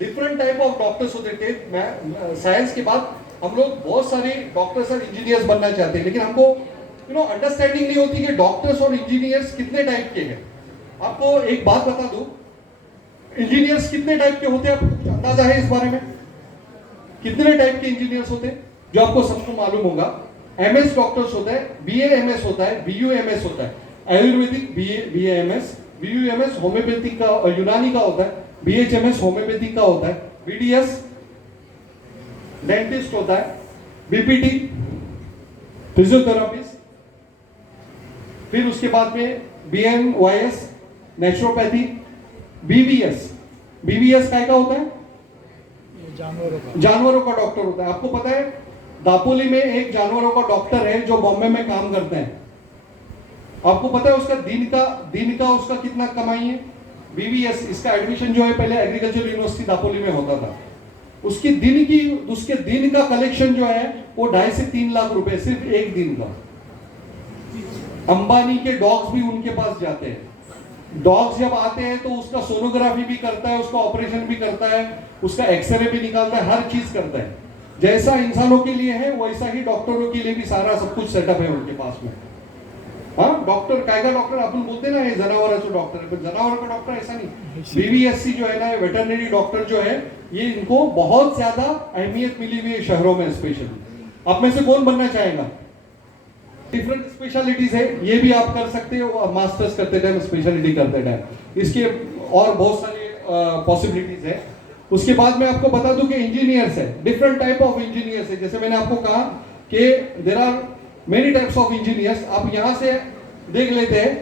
Different type of doctors होते थे। Science के बाद हम लोग बहुत सारे डॉक्टर्स और इंजीनियर्स बनना चाहते हैं, लेकिन हमको अंडरस्टैंडिंग नहीं होती कि डॉक्टर्स और इंजीनियर्स कितने टाइप के हैं। आपको एक बात बता दूं, इंजीनियर्स कितने टाइप के होते हैं, आपको कुछ अंदाजा है इस बारे में? कितने टाइप के इंजीनियर्स होते हैं जो आपको सबको मालूम होगा? एमएस डॉक्टर्स होता है, बीएएमएस होता है, बीयूएमएस होता है, आयुर्वेदिक बीएएमएस, बीयूएमएस होम्योपैथिक का और यूनानी का होता है, बीएचएमएस होम्योपैथिक का होता है, बीडीएस डेंटिस्ट होता है, बीपीटी फिजियोथेरापिस्ट, फिर उसके बाद में बीएमवाईएस नेचुरोपैथी, बीवीएस, बीवीएस काय का होता है? जानवरों का डॉक्टर होता है। आपको पता है दापोली में एक जानवरों का डॉक्टर है जो बॉम्बे में काम करते हैं। आपको पता है उसका दिन का उसका कितना कमाई है? बीवीएस, इसका एडमिशन जो है पहले एग्रीकल्चर यूनिवर्सिटी दापोली में होता था। उसके दिन का कलेक्शन जो है वो 2.5 से 3 लाख रुपए सिर्फ एक दिन का। अंबानी के डॉग्स भी उनके पास जाते हैं। डॉग्स जब आते हैं तो उसका सोनोग्राफी भी करता है, उसका ऑपरेशन भी करता है, उसका एक्सरे भी निकालता है, हर चीज करता है। जैसा इंसानों के लिए है वैसा ही डॉक्टरों के लिए भी सारा सब कुछ सेटअप है उनके पास में। हाँ, डॉक्टर कायगा डॉक्टर अपन बोलते हैं ना, ये जनावरांचं डॉक्टर है, पर जनावर का डॉक्टर ऐसा नहीं। बीवीएससी जो है ना, वेटरनरी डॉक्टर जो है, ये इनको बहुत ज्यादा अहमियत मिली हुई है शहरों में स्पेशली। आप में से कौन बनना चाहेगा? डिफरेंट स्पेशलिटीज है, ये भी आप कर सकते हो मास्टर्स करते टाइम, स्पेशलिटी करते टाइम। इसके और बहुत सारे पॉसिबिलिटीज है। उसके बाद मैं आपको बता दूं कि इंजीनियर्स है, डिफरेंट टाइप ऑफ इंजीनियर्स है। जैसे मैंने आपको कहा कि there are many types of engineers. आप यहां से देख लेते हैं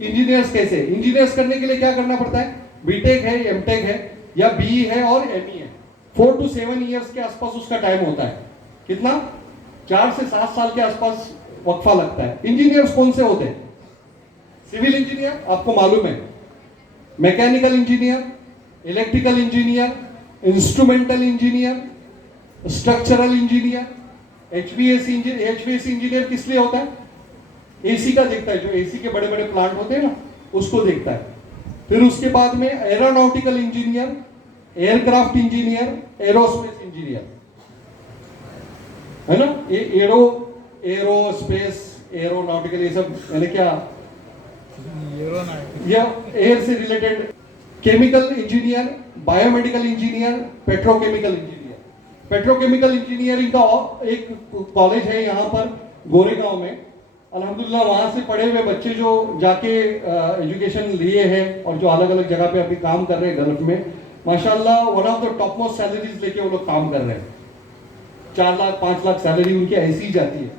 इंजीनियर्स कैसे। इंजीनियर्स करने के लिए क्या करना पड़ता है? बीटेक है, एमटेक है, या बीई है और एमई है। 4 to 7 ईयर्स के आसपास उसका टाइम होता है। कितना? 4 से 7 साल के आसपास वक्फा लगता है। इंजीनियर्स कौन से होते हैं? सिविल इंजीनियर आपको मालूम है, mechanical engineer, electrical engineer, instrumental engineer, structural engineer, HVAC engineer किस लिए होता है? एसी का देखता है, जो एसी के बड़े बड़े प्लांट होते हैं ना, उसको देखता है। फिर उसके बाद में aeronautical engineer, aircraft engineer, aerospace engineer, है ना? एरोस्पेस, एरोनॉटिकल, ये सब यानी क्या? एयर से related. Chemical engineer, biomedical engineer, petrochemical engineer. Petrochemical engineering का एक कॉलेज है यहाँ पर गोरेगांव में। अल्हम्दुलिल्लाह वहाँ से पढ़े हुए बच्चे जो जाके एजुकेशन लिए हैं और जो अलग अलग जगह पे अभी काम कर रहे हैं गल्फ में, माशाल्लाह one of the top most salaries लेके वो लोग काम कर रहे हैं। 4 लाख 5 लाख सैलरी उनकी ऐसी ही जाती है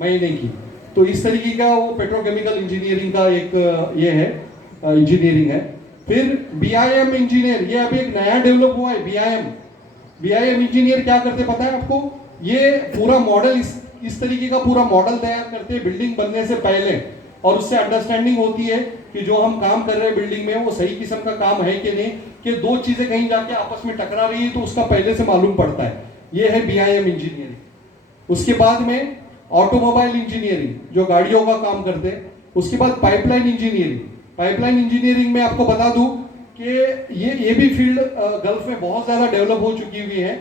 महीने की। तो इस तरीके का वो पेट्रोकेमिकल इंजीनियरिंग का एक ये है, इंजीनियरिंग है। फिर बीआईएम इंजीनियर, ये अभी एक नया डेवलप हुआ है। बीआईएम इंजीनियर क्या करते पता है आपको? ये पूरा मॉडल इस तरीके का पूरा मॉडल तैयार करते हैं बिल्डिंग बनने से पहले, और उससे अंडरस्टैंडिंग होती है कि जो हम काम कर रहे हैं बिल्डिंग में वो सही किस्म का काम है कि नहीं, कि दो चीजें कहीं जाके आपस में टकरा रही है तो उसका पहले से मालूम पड़ता है। ये है बीआईएम इंजीनियरिंग। उसके बाद में ऑटोमोबाइल इंजीनियरिंग, जो गाड़ियों का काम करते हैं। उसके बाद पाइपलाइन इंजीनियरिंग। पाइपलाइन इंजीनियरिंग में आपको बता दूं कि ये भी फील्ड गल्फ में बहुत ज्यादा डेवलप हो चुकी हुई है।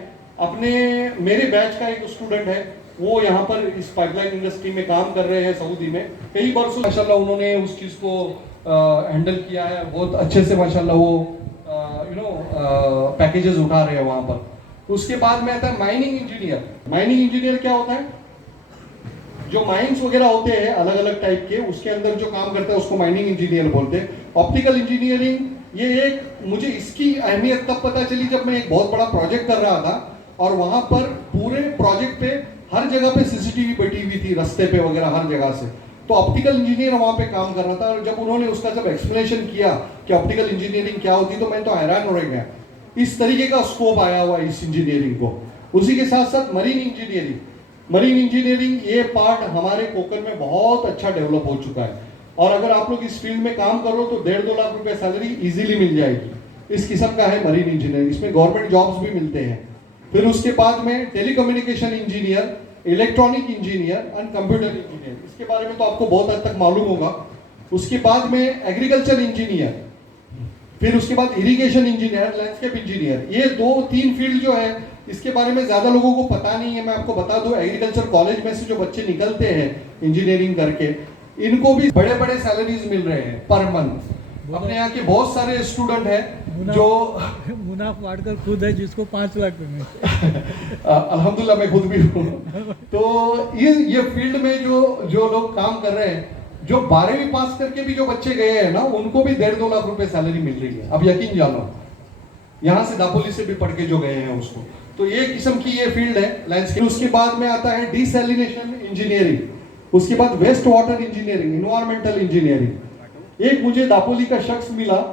मेरे बैच का एक स्टूडेंट है, वो यहाँ पर इस पाइपलाइन इंडस्ट्री में काम कर रहे हैं सऊदी में। कई वर्षों माशाल्लाह उन्होंने उस चीज को हैंडल किया है बहुत अच्छे से। माशाल्लाह वो पैकेजेस उठा रहे हैं वहां पर। उसके बाद में आता है माइनिंग इंजीनियर। माइनिंग इंजीनियर क्या होता है? जो माइंस वगैरह होते हैं अलग अलग टाइप के, उसके अंदर जो काम करता है उसको माइनिंग इंजीनियर बोलते हैं। ऑप्टिकल इंजीनियरिंग, ये मुझे इसकी अहमियत तब पता चली जब मैं एक बहुत बड़ा प्रोजेक्ट कर रहा था और वहां पर पूरे प्रोजेक्ट पे हर जगह पे सीसीटीवी बैठी हुई थी, रास्ते पे वगैरह हर जगह से। तो ऑप्टिकल इंजीनियर वहां पे काम कर रहा था, और जब उन्होंने उसका जब एक्सप्लेनेशन किया कि ऑप्टिकल इंजीनियरिंग क्या होती, तो मैं तो हैरान हो गया। इस तरीके का स्कोप आया हुआ इस इंजीनियरिंग को। उसी के साथ साथ मरीन इंजीनियरिंग, ये पार्ट हमारे कोकन में बहुत अच्छा डेवलप हो चुका है। और अगर आप लोग इस फील्ड में काम करो तो 1.5-2 लाख रुपए सैलरी इजीली मिल जाएगी। इस किस्म का है मरीन इंजीनियरिंग, इसमें गवर्नमेंट जॉब्स भी मिलते हैं। फिर उसके बाद में telecommunication engineer, electronic engineer and computer engineer, इसके बारे में तो आपको बहुत हद तक मालूम होगा। उसके बाद में एग्रीकल्चर इंजीनियर, फिर उसके बाद इरिगेशन इंजीनियर, लैंडस्केप इंजीनियर, ये 2-3 फील्ड जो है इसके बारे में ज्यादा लोगों को पता नहीं है। मैं आपको बता दूं, एग्रीकल्चर कॉलेज में से जो बच्चे निकलते हैं इंजीनियरिंग करके, इनको भी बड़े बड़े सैलरीज मिल रहे हैं पर मंथ। अपने यहाँ के बहुत सारे स्टूडेंट हैं जो मुनाफ वाडकर खुद है जिसको 5 लाख मिले। अल्हम्दुलिल्लाह मैं खुद भी हूँ। तो ये फील्ड में जो लोग काम कर रहे हैं, जो 12वीं पास करके भी जो बच्चे गए हैं ना, उनको भी 1.5-2 लाख रुपए सैलरी मिल रही है। अब यकीन जानो, यहाँ से दापोली से भी पढ़ के जो गए हैं उसको, तो ये किस्म की ये फील्ड है लैंडस्केप। उसके बाद में आता है डिसैलिनेशन इंजीनियरिंग, उसके बाद waste water engineering, environmental engineering. एक मुझे दापोली का शख्स मिला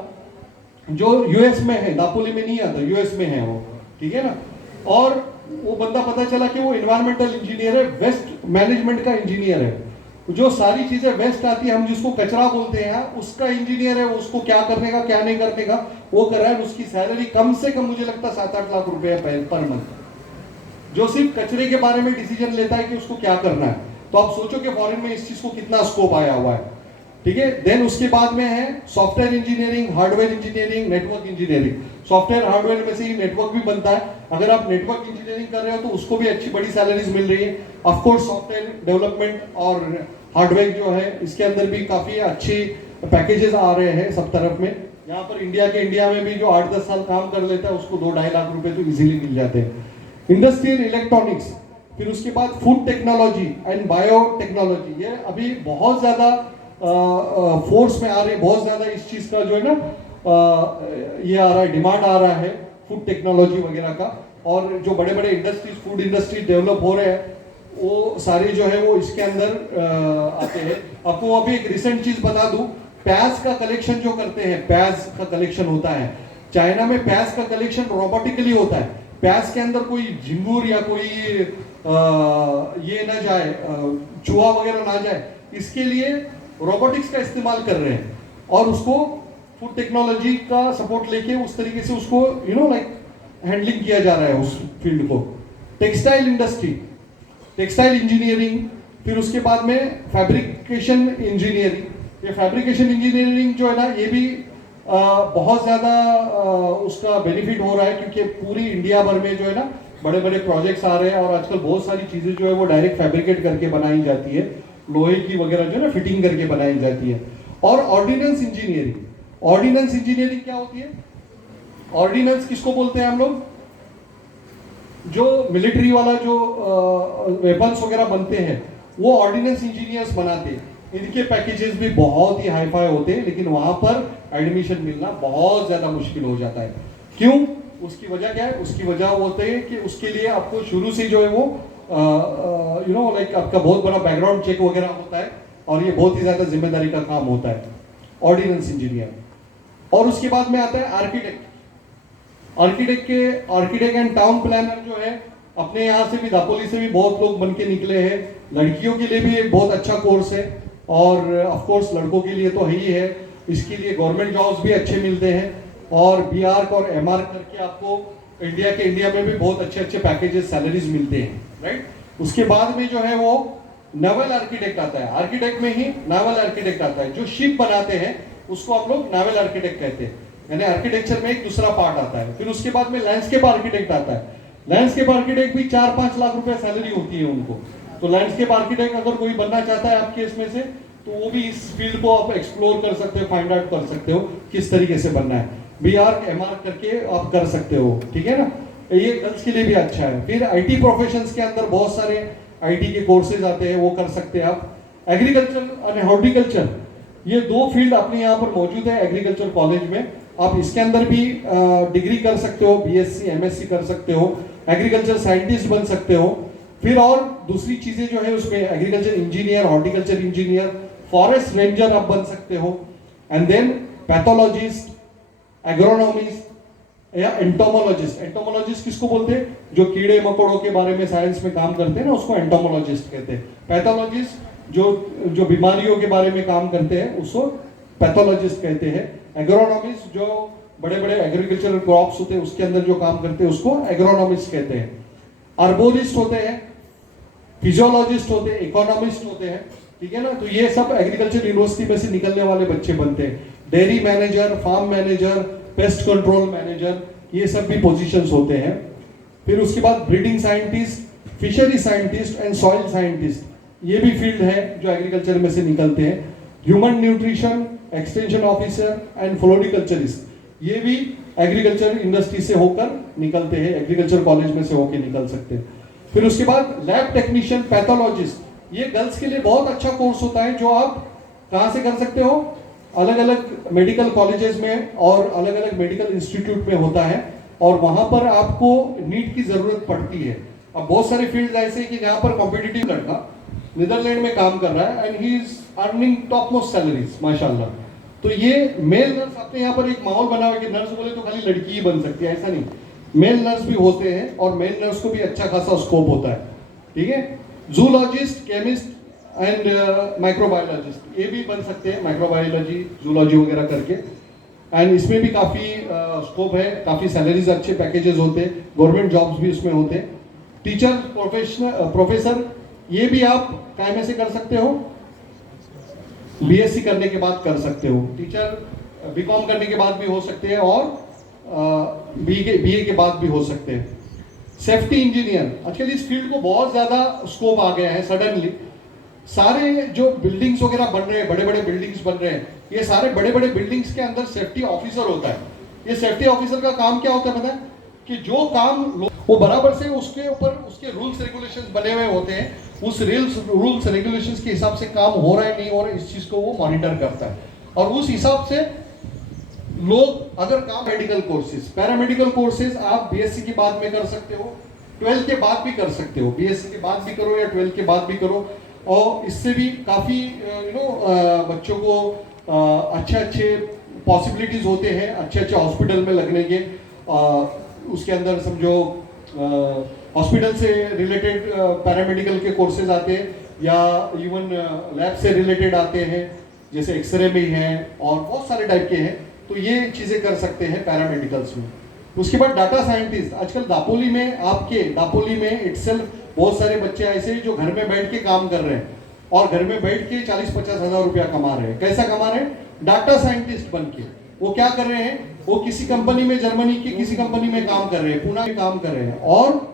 जो यूएस में है, दापोली में नहीं आता, यूएस में है वो, ठीक है ना। और वो बंदा पता चला कि वो इन्वायरमेंटल इंजीनियर है, वेस्ट मैनेजमेंट का इंजीनियर है। जो सारी चीजें वेस्ट आती है, हम जिसको कचरा बोलते हैं, उसका इंजीनियर है। उसको क्या करने का क्या नहीं करने का वो कर रहा है। उसकी सैलरी कम से कम मुझे लगता है 7-8 लाख रुपए पर मंथ, जो सिर्फ कचरे के बारे में डिसीजन लेता है कि उसको क्या करना है। तो आप सोचो कि फॉरेन में इस चीज को कितना स्कोप आया हुआ है, ठीक है। देन उसके बाद में है software engineering, hardware engineering, network engineering. Software hardware में से ही नेटवर्क भी बनता है। अगर आप नेटवर्क इंजीनियरिंग कर रहे हो तो उसको भी अच्छी बड़ी सैलरीज मिल रही है। ऑफ कोर्स सॉफ्टवेयर डेवलपमेंट और हार्डवेयर जो है, इसके अंदर भी काफी अच्छी पैकेजेस आ रहे हैं सब तरफ में। यहाँ पर इंडिया में भी जो 8-10 साल काम कर लेता है उसको 2-2.5 लाख रुपए तो इजीली मिल जाते हैं। इंडस्ट्रियल इलेक्ट्रॉनिक्स, फिर उसके बाद फूड टेक्नोलॉजी एंड बायोटेक्नोलॉजी, ये अभी बहुत ज्यादा फोर्स में आ रही है। बहुत ज्यादा इस चीज का जो है ना ये आ रहा है, डिमांड आ रहा है फूड टेक्नोलॉजी वगैरह का। और जो बड़े बड़े इंडस्ट्रीज, फूड इंडस्ट्री डेवलप हो रहे हैं, वो सारे जो है वो इसके अंदर आते हैं। आपको अभी एक रिसेंट चीज बता दूं, प्याज का कलेक्शन जो करते हैं, प्याज का कलेक्शन होता है चाइना में। प्याज का कलेक्शन रोबोटिकली होता है। प्याज के अंदर कोई झिंगुर या कोई ये ना जाए, चूहा वगैरह ना जाए, इसके लिए रोबोटिक्स का इस्तेमाल कर रहे हैं। और उसको फूड टेक्नोलॉजी का सपोर्ट लेके उस तरीके से उसको हैंडलिंग किया जा रहा है उस फील्ड को। टेक्सटाइल इंडस्ट्री, टेक्सटाइल इंजीनियरिंग, फिर उसके बाद में फैब्रिकेशन इंजीनियरिंग। ये फैब्रिकेशन इंजीनियरिंग जो है ना, ये भी बहुत ज़्यादा उसका बेनिफिट हो रहा है, क्योंकि पूरी इंडिया भर में जो है ना बड़े बड़े प्रोजेक्ट्स आ रहे हैं। और आजकल बहुत सारी चीज़ें जो है वो डायरेक्ट फैब्रिकेट करके बनाई जाती है, लोहे की वगैरह जो है ना फिटिंग करके बनाई जाती है। और ऑर्डिनेंस इंजीनियरिंग, ऑर्डिनेंस इंजीनियरिंग क्या होती है? ऑर्डिनेंस किसको बोलते हैं हम लोग? जो मिलिट्री वाला जो वेपन्स वगैरह बनते हैं, वो ऑर्डिनेंस इंजीनियर्स बनाते हैं। इनके पैकेजेस भी बहुत ही हाई फाई होते हैं, लेकिन वहां पर एडमिशन मिलना बहुत ज्यादा मुश्किल हो जाता है। क्यों? उसकी वजह क्या है? उसकी वजह होती है कि उसके लिए आपको शुरू से जो है वो आपका बहुत बड़ा बैकग्राउंड चेक वगैरह होता है, और ये बहुत ही ज्यादा जिम्मेदारी का काम होता है, ऑर्डिनेंस इंजीनियर। और उसके बाद में आता है architect. Architect and town planner जो है, अपने यहाँ से भी, दापोली से भी बहुत लोग बन के निकले हैं। लड़कियों के लिए भी एक बहुत अच्छा कोर्स है, और ऑफ कोर्स लड़कों के लिए तो है ही है। इसके लिए गवर्नमेंट जॉब्स भी अच्छे मिलते हैं, और बीआर्क और एमआर करके आपको इंडिया में भी बहुत अच्छे अच्छे पैकेजेस, सैलरीज मिलते हैं, राइट। उसके बाद में जो है वो नेवल आर्किटेक्ट आता है। आर्किटेक्ट में ही नेवल आर्किटेक्ट आता है, जो शिप बनाते हैं उसको आप लोग नेवल आर्किटेक्ट कहते हैं। यानी आर्किटेक्चर में एक दूसरा पार्ट आता है। फिर उसके बाद में लैंडस्केप आर्किटेक्ट आता है। लैंडस्केप आर्किटेक्ट भी 4-5 लाख रुपए सैलरी होती है उनको। तो लैंडस्केप आर्किटेक्ट अगर कोई बनना चाहता है आपके इसमें से, तो वो भी इस फील्ड को आप एक्सप्लोर कर सकते हो, फाइंड आउट कर सकते हो किस तरीके से बनना है। बीआर एमआर करके आप कर सकते हो, ठीक है ना। ये गर्ल्स के लिए भी अच्छा है। फिर आईटी प्रोफेशंस के अंदर बहुत सारे आईटी के कोर्सेज आते हैं, वो कर सकते हैं आप। एग्रीकल्चर और हॉर्टिकल्चर, ये 2 फील्ड अपने यहाँ पर मौजूद है एग्रीकल्चर कॉलेज में। आप इसके अंदर भी डिग्री कर सकते हो, बीएससी एमएससी कर सकते हो, एग्रीकल्चर साइंटिस्ट बन सकते हो। फिर और दूसरी चीजें जो है उसमें agriculture engineer, horticulture engineer, forest ranger आप बन सकते हो। एंड देन पैथोलॉजिस्ट, एग्रोनॉमिस्ट या एंटोमोलॉजिस्ट। एंटोमोलॉजिस्ट किसको बोलते हैं? जो कीड़े मकोड़ों के बारे में साइंस में काम करते हैं ना, उसको एंटोमोलॉजिस्ट कहते हैं। पैथोलॉजिस्ट जो बीमारियों के बारे में काम करते हैं, उसको पैथोलॉजिस्ट कहते हैं। एग्रोनॉमिस्ट जो बड़े बड़े एग्रीकल्चरल क्रॉप्स होते हैं उसके अंदर जो काम करते हैं, उसको एग्रोनॉमिस्ट कहते हैं। अर्बोरिस्ट होते हैं, फिजियोलॉजिस्ट होते हैं, इकोनॉमिस्ट होते हैं, ठीक है ना। तो ये सब एग्रीकल्चर यूनिवर्सिटी में से निकलने वाले बच्चे बनते हैं। Dairy manager, farm manager, pest control manager, ये सब भी पोजीशंस होते हैं। फिर उसके बाद breeding scientist, fishery scientist and soil scientist, ये भी फील्ड है जो एग्रीकल्चर में से निकलते हैं। Human nutrition, extension officer and floriculturist, ये भी एग्रीकल्चर इंडस्ट्री से होकर निकलते हैं, एग्रीकल्चर कॉलेज में से होकर निकल सकते हैं। फिर उसके बाद लैब टेक्नीशियन, पैथोलॉजिस्ट, ये गर्ल्स के लिए बहुत अच्छा कोर्स होता है जो आप कहाँ से कर सकते हो, अलग अलग मेडिकल कॉलेजेस में और अलग अलग मेडिकल इंस्टीट्यूट में होता है, और वहां पर आपको नीट की जरूरत पड़ती है। अब बहुत सारे फील्ड ऐसे कि जहाँ पर कॉम्पिटिटिव लड़का नीदरलैंड में काम कर रहा है and he is earning top most salaries माशाल्लाह। तो ये मेल नर्स, अपने यहाँ पर एक माहौल बना हुआ है कि नर्स बोले तो खाली लड़की ही बन सकती है, ऐसा नहीं, मेल नर्स भी होते हैं और मेल नर्स को भी अच्छा खासा स्कोप होता है। ठीक है, जूलॉजिस्ट, केमिस्ट एंड माइक्रोबायोलॉजिस्ट, ये भी बन सकते हैं, माइक्रोबायोलॉजी, जूलॉजी वगैरह करके। एंड इसमें भी काफ़ी स्कोप है, काफ़ी सैलरीज, अच्छे पैकेजेस होते हैं, गवर्नमेंट जॉब्स भी उसमें होते हैं। टीचर, प्रोफेसर, ये भी आप काय में से कर सकते हो, बीएससी करने के बाद कर सकते हो। टीचर बीकॉम करने के बाद भी हो सकते हैं और बीए के बाद भी हो सकते हैं। सेफ्टी इंजीनियर, आजकल इस फील्ड को बहुत ज़्यादा स्कोप आ गया है सडनली। सारे जो बिल्डिंग्स वगैरह बन रहे हैं, बड़े बड़े बिल्डिंग्स बन रहे हैं, ये सारे बड़े बड़े बिल्डिंग्स के अंदर सेफ्टी ऑफिसर होता है। ये सेफ्टी ऑफिसर का काम क्या होता है पता है? कि जो काम वो बराबर से उसके ऊपर उसके रूल्स रेगुलेशंस बने हुए होते हैं, उस रूल्स रेगुलेशंस के हिसाब से काम हो रहा है नहीं हो रहा है, इस चीज को वो मॉनिटर करता है। और उस हिसाब से लोग अगर काम, मेडिकल कोर्सेज, पैरामेडिकल कोर्सेज आप बीएससी के बाद में कर सकते हो, 12th के बाद भी कर सकते हो, बीएससी के बाद भी करो या 12th के बाद भी करो, और इससे भी काफ़ी बच्चों को अच्छे अच्छे पॉसिबिलिटीज़ होते हैं, अच्छे अच्छे हॉस्पिटल में लगने के। उसके अंदर समझो हॉस्पिटल से रिलेटेड पैरामेडिकल के कोर्सेज आते हैं या इवन लैब से रिलेटेड आते हैं, जैसे एक्सरे में हैं और बहुत सारे टाइप के हैं, तो ये चीज़ें कर सकते हैं पैरामेडिकल्स में। उसके बाद डाटा साइंटिस्ट, आजकल दापोली में इटसेल्फ बहुत सारे बच्चे ऐसे हैं जो घर में बैठ के काम कर रहे हैं और घर में बैठ के 40-50 हज़ार रुपया कमा रहे हैं। कैसा कमा रहे हैं? डाटा साइंटिस्ट बन के। वो क्या कर रहे हैं? वो किसी कंपनी में, जर्मनी की किसी कंपनी में काम कर रहे हैं, पुणे में काम कर रहे हैं, और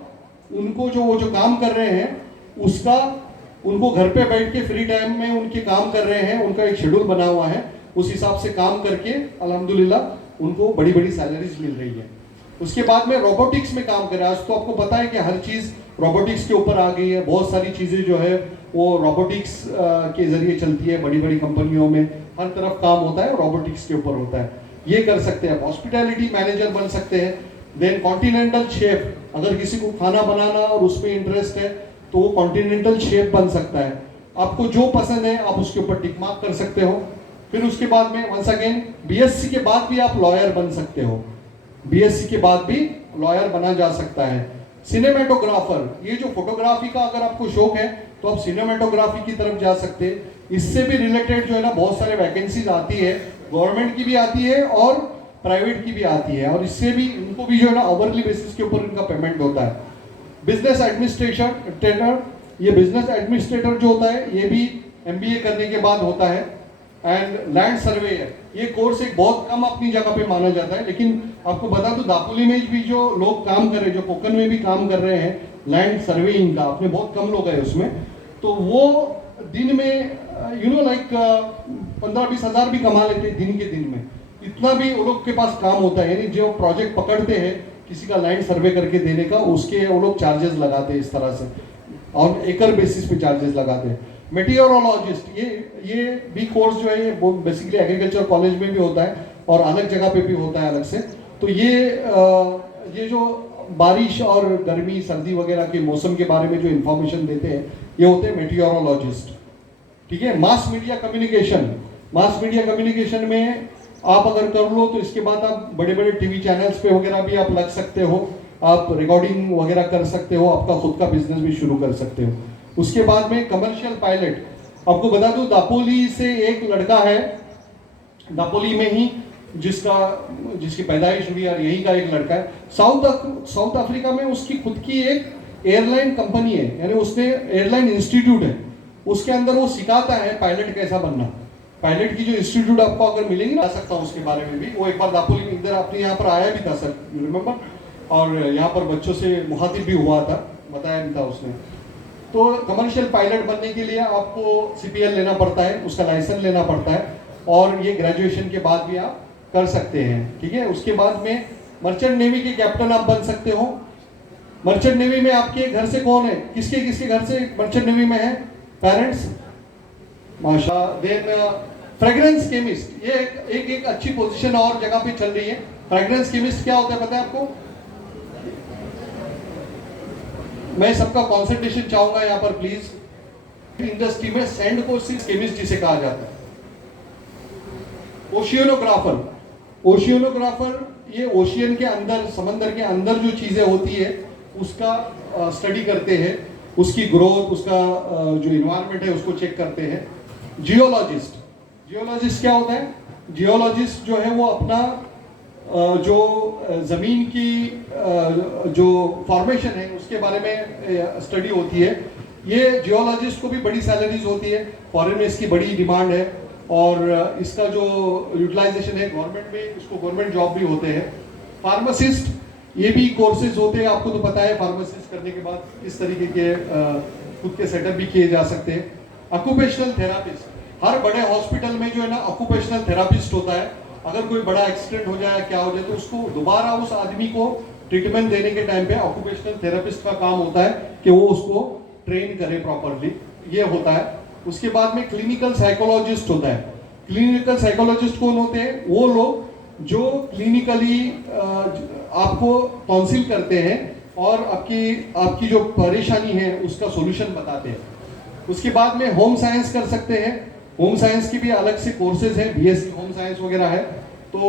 उनको जो काम कर रहे हैं उसका उनको घर पे बैठ के फ्री टाइम में उनके काम कर रहे हैं, उनका एक शेड्यूल बना हुआ है, उस हिसाब से काम करके अल्हम्दुलिल्लाह उनको बड़ी बड़ी सैलरीज मिल रही है। उसके बाद में रोबोटिक्स में काम कर रहा है। आज तो आपको पता है कि हर चीज़ रोबोटिक्स के ऊपर आ गई है, बहुत सारी चीज़ें जो है वो रोबोटिक्स के जरिए चलती है, बड़ी बड़ी कंपनियों में हर तरफ काम होता है रोबोटिक्स के ऊपर होता है, ये कर सकते हैं। हॉस्पिटैलिटी मैनेजर बन सकते हैं। देन कॉन्टिनेंटल शेफ, अगर किसी को खाना बनाना और उस पर इंटरेस्ट है तो वो कॉन्टिनेंटल शेफ बन सकता है। आपको जो पसंद है आप उसके ऊपर टिक मार्क कर सकते हो। फिर उसके बाद में वंस अगेन बीएससी के बाद भी आप लॉयर बन सकते हो, बीएससी के बाद भी लॉयर बना जा सकता है। सिनेमेटोग्राफर, ये जो फोटोग्राफी का अगर आपको शौक है तो आप सिनेमेटोग्राफी की तरफ जा सकते हैं। इससे भी रिलेटेड जो है ना बहुत सारे वैकेंसीज आती है, गवर्नमेंट की भी आती है और प्राइवेट की भी आती है, और इससे भी इनको भी जो है ना आवरली बेसिस के ऊपर इनका पेमेंट होता है। बिजनेस एडमिनिस्ट्रेटर, ये बिजनेस एडमिनिस्ट्रेटर जो होता है ये भी एमबीए करने के बाद होता है। एंड लैंड सर्वेयर, ये कोर्स एक बहुत कम अपनी जगह पे माना जाता है, लेकिन आपको बता दूं दापोली में भी जो लोग काम कर रहे हैं, जो कोकन में भी काम कर रहे हैं लैंड सर्वेइंग का, अपने बहुत कम लोग हैं उसमें, तो वो दिन में 15-20 हज़ार भी कमा लेते हैं दिन के दिन में। इतना भी वो लोग के पास काम होता है, यानी जो प्रोजेक्ट पकड़ते हैं किसी का लैंड सर्वे करके देने का, उसके वो लोग चार्जेस लगाते हैं इस तरह से, और एकड़ बेसिस पे चार्जेस लगाते हैं। मेटीरियोलॉजिस्ट, ये भी कोर्स जो है ये बेसिकली एग्रीकल्चर कॉलेज में भी होता है और अलग जगह पे भी होता है अलग से। तो ये जो बारिश और गर्मी सर्दी वगैरह के मौसम के बारे में जो इंफॉर्मेशन देते हैं ये होते हैं मेटीरियोलॉजिस्ट। ठीक है। मास मीडिया कम्युनिकेशन में आप अगर कर लो तो इसके बाद आप बड़े बड़े टीवी चैनल्स पे वगैरह भी आप लग सकते हो, आप रिकॉर्डिंग वगैरह कर सकते हो, आपका खुद का बिजनेस भी शुरू कर सकते हो। उसके बाद में कमर्शियल पायलट, आपको बता दूं दापोली से एक लड़का है, दापोली में ही जिसकी पैदाइश हुई और यही का एक लड़का है, साउथ अफ्रीका में उसकी खुद की एक एयरलाइन कंपनी है, यानी उसने एयरलाइन इंस्टीट्यूट है, उसके अंदर वो सिखाता है पायलट कैसा बनना, पायलट की जो इंस्टीट्यूट आपको अगर मिलेंगे ना, आ सकता हूँ उसके बारे में भी। वो एक बार दापोली इधर अपने यहाँ पर आया भी था सर, यू रिमेम्बर, और यहाँ पर बच्चों से मुखातिब भी हुआ था, बताया भी था उसने। तो कमर्शियल पायलट बनने के लिए आपको CPL लेना पड़ता है, उसका लाइसेंस लेना पड़ता है, और ये ग्रेजुएशन के बाद भी आप कर सकते हैं, ठीक है। उसके बाद में मर्चेंट नेवी के कैप्टन आप बन सकते हो। मर्चेंट नेवी में आपके घर से कौन है, किसके किसके घर से मर्चेंट नेवी में है, पेरेंट्स, माशा। देन फ्रेग्रेंस केमिस्ट, ये एक अच्छी पोजीशन और जगह पे चल रही है। फ्रेग्रेंस केमिस्ट क्या होता है पता है आपको? मैं सबका कॉन्सेंट्रेशन चाहूंगा यहाँ पर प्लीज। इंडस्ट्री में सैंड को सिर्फ केमिस्ट जिसे कहा जाता है। ओशियनोग्राफर, ओशियनोग्राफर ये ओशियन के अंदर, समंदर के अंदर जो चीजें होती है उसका स्टडी करते हैं, उसकी ग्रोथ, उसका जो इन्वायरमेंट है उसको चेक करते हैं। जियोलॉजिस्ट, जियोलॉजिस्ट क्या होता है? जियोलॉजिस्ट जो है वो अपना जो जमीन की जो फॉर्मेशन है उसके बारे में स्टडी होती है। ये जियोलॉजिस्ट को भी बड़ी सैलरीज होती है, फॉरेन में इसकी बड़ी डिमांड है, और इसका जो यूटिलाइजेशन है गवर्नमेंट में, इसको गवर्नमेंट जॉब भी होते हैं। फार्मासिस्ट, ये भी कोर्सेज होते हैं, आपको तो पता है फार्मासिस्ट करने के बाद किस तरीके के खुद के सेटअप भी किए जा सकते हैं। ऑक्यूपेशनल थेरापिस्ट, हर बड़े हॉस्पिटल में जो है ना ऑक्यूपेशनल थेरापिस्ट होता है। अगर कोई बड़ा एक्सीडेंट हो जाए, क्या हो जाए, तो उसको दोबारा उस आदमी को ट्रीटमेंट देने के टाइम पे ऑक्यूपेशनल थेरेपिस्ट का काम होता है कि वो उसको ट्रेन करे प्रॉपरली, ये होता है। उसके बाद में क्लिनिकल साइकोलॉजिस्ट होता है। क्लिनिकल साइकोलॉजिस्ट कौन होते हैं? वो लोग जो क्लिनिकली आपको काउंसिल करते हैं और आपकी जो परेशानी है उसका सॉल्यूशन बताते हैं। उसके बाद में होम साइंस कर सकते हैं। होम साइंस की भी अलग से कोर्सेज हैं, BSc होम साइंस वगैरह है, तो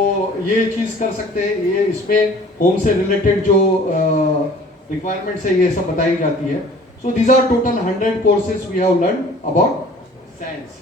ये चीज़ कर सकते हैं। ये इसमें होम से रिलेटेड जो रिक्वायरमेंट्स है ये सब बताई जाती है। So these are total 100 courses we have learn about science.